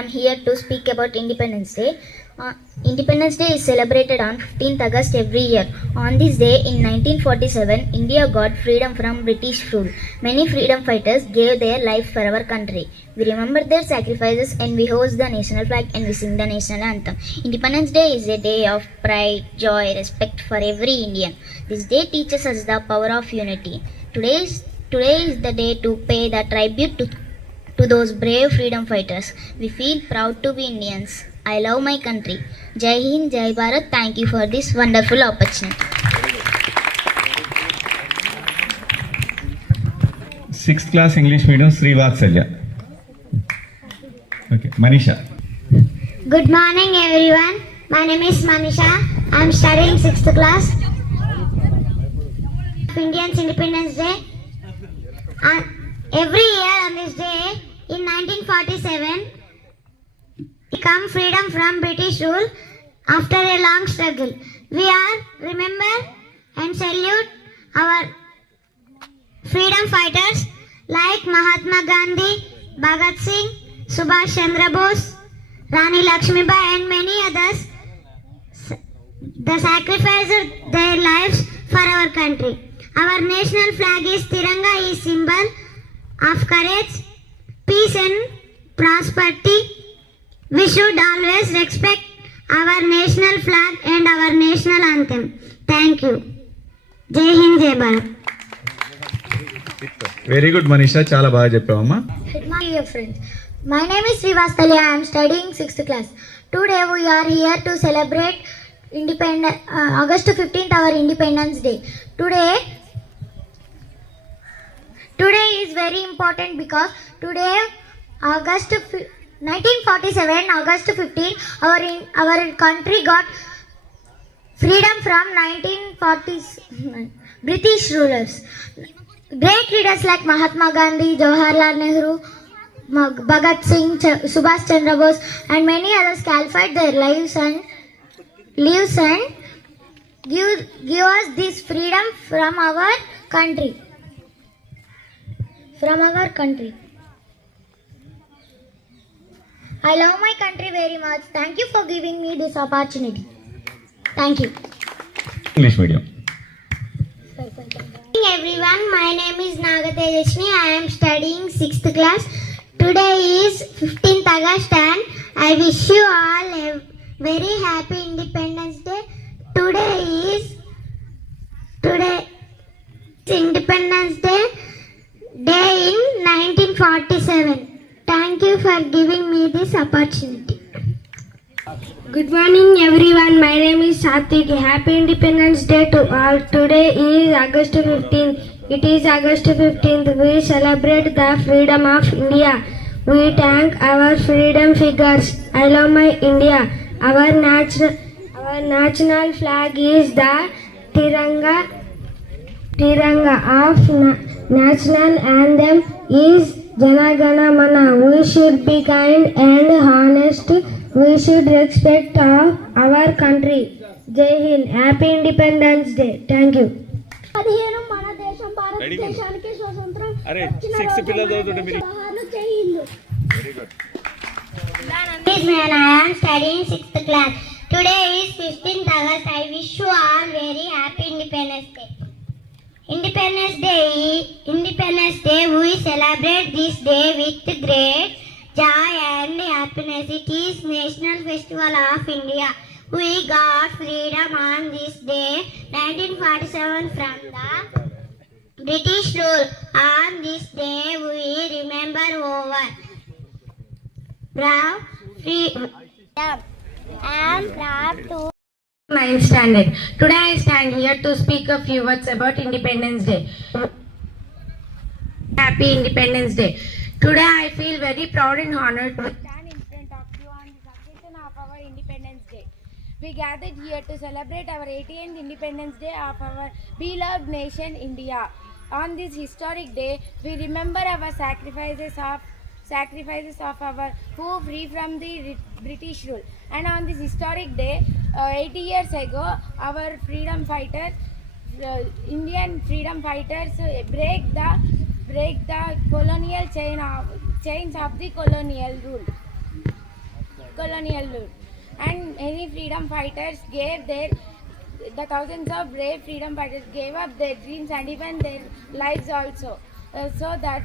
am here to speak about Independence Day. Independence Day is celebrated on 15th August every year. On this day in 1947, India got freedom from British rule. Many freedom fighters gave their life for our country. We remember their sacrifices and we hoist the national flag and we sing the national anthem. Independence Day is a day of pride, joy, respect for every Indian. This day teaches us the power of unity. Today is the day to pay the tribute to those brave freedom fighters. We feel proud to be Indians. I love my country. Jai Hind, Jai Bharat. Thank you for this wonderful opportunity. Sixth class English medium Sri Vatsalya. Okay, Manisha. Good morning everyone. My name is Manisha. I am studying 6th class. Indians Independence Day. Every year on this day in 1947 become freedom from British rule after a long struggle. We are remember and salute our freedom fighters like Mahatma Gandhi, Bhagat Singh, Subhash Chandra Bose, Rani Lakshmibai and many others. They sacrificed their lives for our country. Our national flag is Tiranga, is symbol of courage, peace and prosperity. We should always respect our national flag and our national anthem. Thank you. Jai Hind, Jai Bharat. Very good, Manisha. Chala baga cheppavamma. Good morning, dear friends. My name is Sri Vatsalya. I am studying 6th class. Today we are here to celebrate August 15th, our Independence Day. Today is very important because today, 1947, August 15, our country got freedom from 1940s British rulers. Great leaders like Mahatma Gandhi, Jawaharlal Nehru, Bhagat Singh, Subhash Chandra Bose, and many others sacrificed their lives and give us this freedom from our country. I love my country very much. Thank you for giving me this opportunity. Thank you. English medium. Good morning everyone. My name is Nagatejashni. I am studying 6th class. Today is 15th August and I wish you all a very happy Independence Day. Today is Independence Day in 1947. Thank you for giving me this opportunity. Good morning everyone. My name is Satvik. Happy Independence Day to all. Today is August 15th. It is August 15th. We celebrate the freedom of India. We thank our freedom fighters. I love my India. Our national flag is the Tiranga. Of national anthem is Jana Gana Mana. We should be kind and honest. We should respect our country. Jai Hind. Happy Independence Day. Thank you. మన దేశం భారతదేశానికి స్వతంత్రం I am studying 6th class. Today is 15th August. I wish you all very happy Independence Day. Independence Day, we celebrate this day with great joy and happiness. It is National Festival of India. We got freedom on this day, 1947, from the British rule. On this day, we remember over proud freedom. I am proud to 9th standard. Today I stand here to speak a few words about Independence Day. Happy Independence Day. Today I feel very proud and honored to stand in front of you on this occasion of our Independence Day. We gathered here to celebrate our 80th Independence Day of our beloved nation India. On this historic day, we remember our sacrifices of our who free from the British rule. And on this historic day, 80 years ago, our freedom fighters, Indian freedom fighters, break the colonial chains of the colonial rule. colonial rule. And many freedom fighters gave the thousands of brave freedom fighters gave up their dreams and even their lives also. So that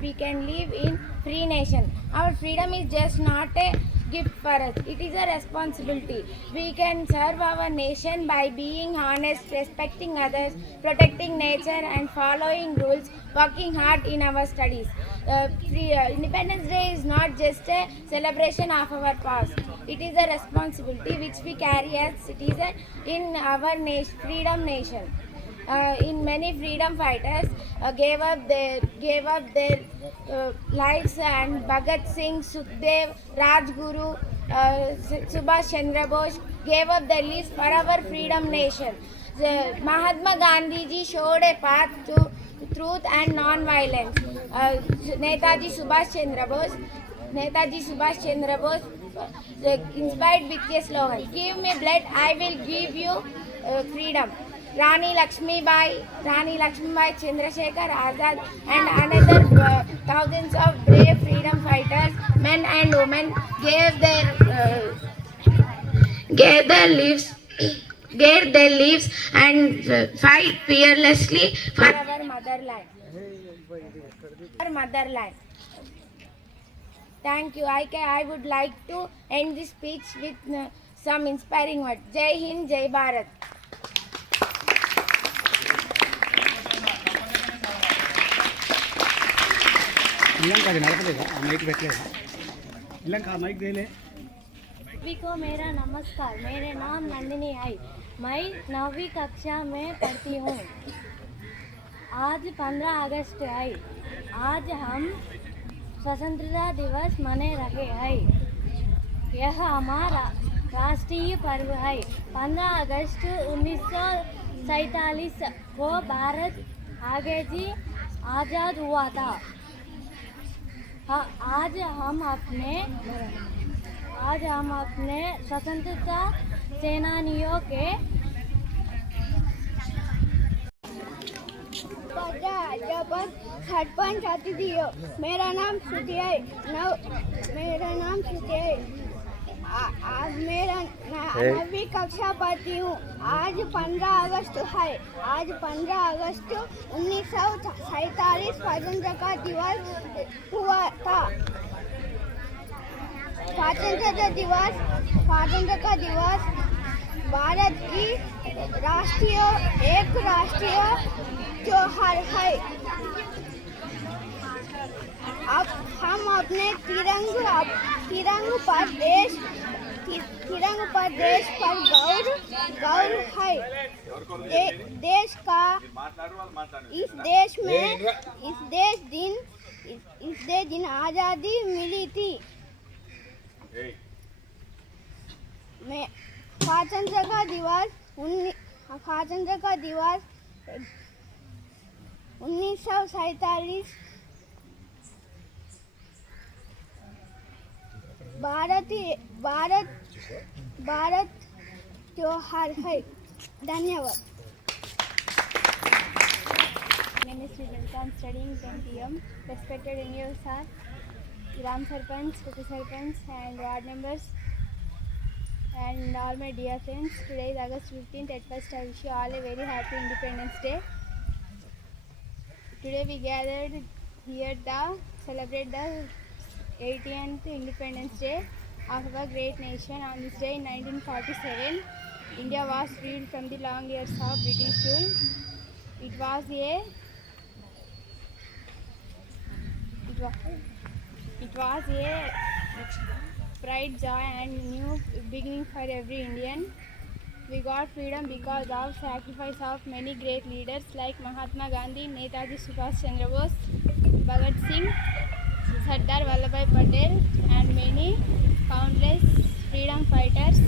we can live in free nation. Our freedom is just not a gift for us, it is a responsibility. We can serve our nation by being honest, respecting others, protecting nature and following rules, working hard in our studies. Independence Day is not just a celebration of our past, it is a responsibility which we carry as citizens in our freedom nation. In many freedom fighters gave up their lives, and Bhagat Singh, Sukhdev, Rajguru, Subhash Chandra Bose gave up their lives for our freedom nation. Mahatma Gandhi ji showed a path to truth and non-violence. Netaji Subhash Chandra Bose inspired with a slogan, "Give me blood, I will give you freedom." Rani Lakshmibai, Chandrasekhar Azad, and another thousands of brave freedom fighters, men and women, gave their lives and fight fearlessly for our motherland. Thank you. I would like to end this speech with some inspiring words. Jai Hind, Jai Bharat. सभी को मेरा नमस्कार। मेरा नाम नंदिनी है। मैं 9वीं कक्षा में पढ़ती हूँ। आज 15 अगस्त है। आज हम स्वतंत्रता दिवस मना रहे हैं। यह हमारा राष्ट्रीय पर्व है। 15 अगस्त 1947 को भारत आज़ाद हुआ था। आज हम अपने स्वतंत्रता सेनानियों के सरपंच अतिथियों, मेरा नाम श्रुति है। आज मेरा 9वीं कक्षा पढ़ती हूँ। आज 15 अगस्त है। आज 15 अगस्त 1947 स्वतंत्रता दिवस हुआ था। स्वतंत्रता दिवस भारत की राष्ट्रीय त्योहार है। अब हम अपने तिरंग पर देश पर गौरव है। देश का इस देश दिन आज़ादी मिली थी। मैं स्वतंत्रता दिवस 1947 भारत त्योहार है। धन्यवाद। My name is Srilanta. I'm studying 10th EM. Respected Indian sir, Gram Sarpanch, Upa Sarpanch, and ward members, and all my dear friends. Today is August 15th. At first, I wish you all a very happy Independence Day. Today we gathered here to celebrate the 18th Independence Day of our great nation. On this day in 1947, India was freed from the long years of British rule. It was a pride, joy and new beginning for every Indian. We got freedom because of sacrifice of many great leaders like Mahatma Gandhi, Netaji Subhash Chandra Bose, Bhagat Singh, Sardar Vallabhbhai Patel, and many countless freedom fighters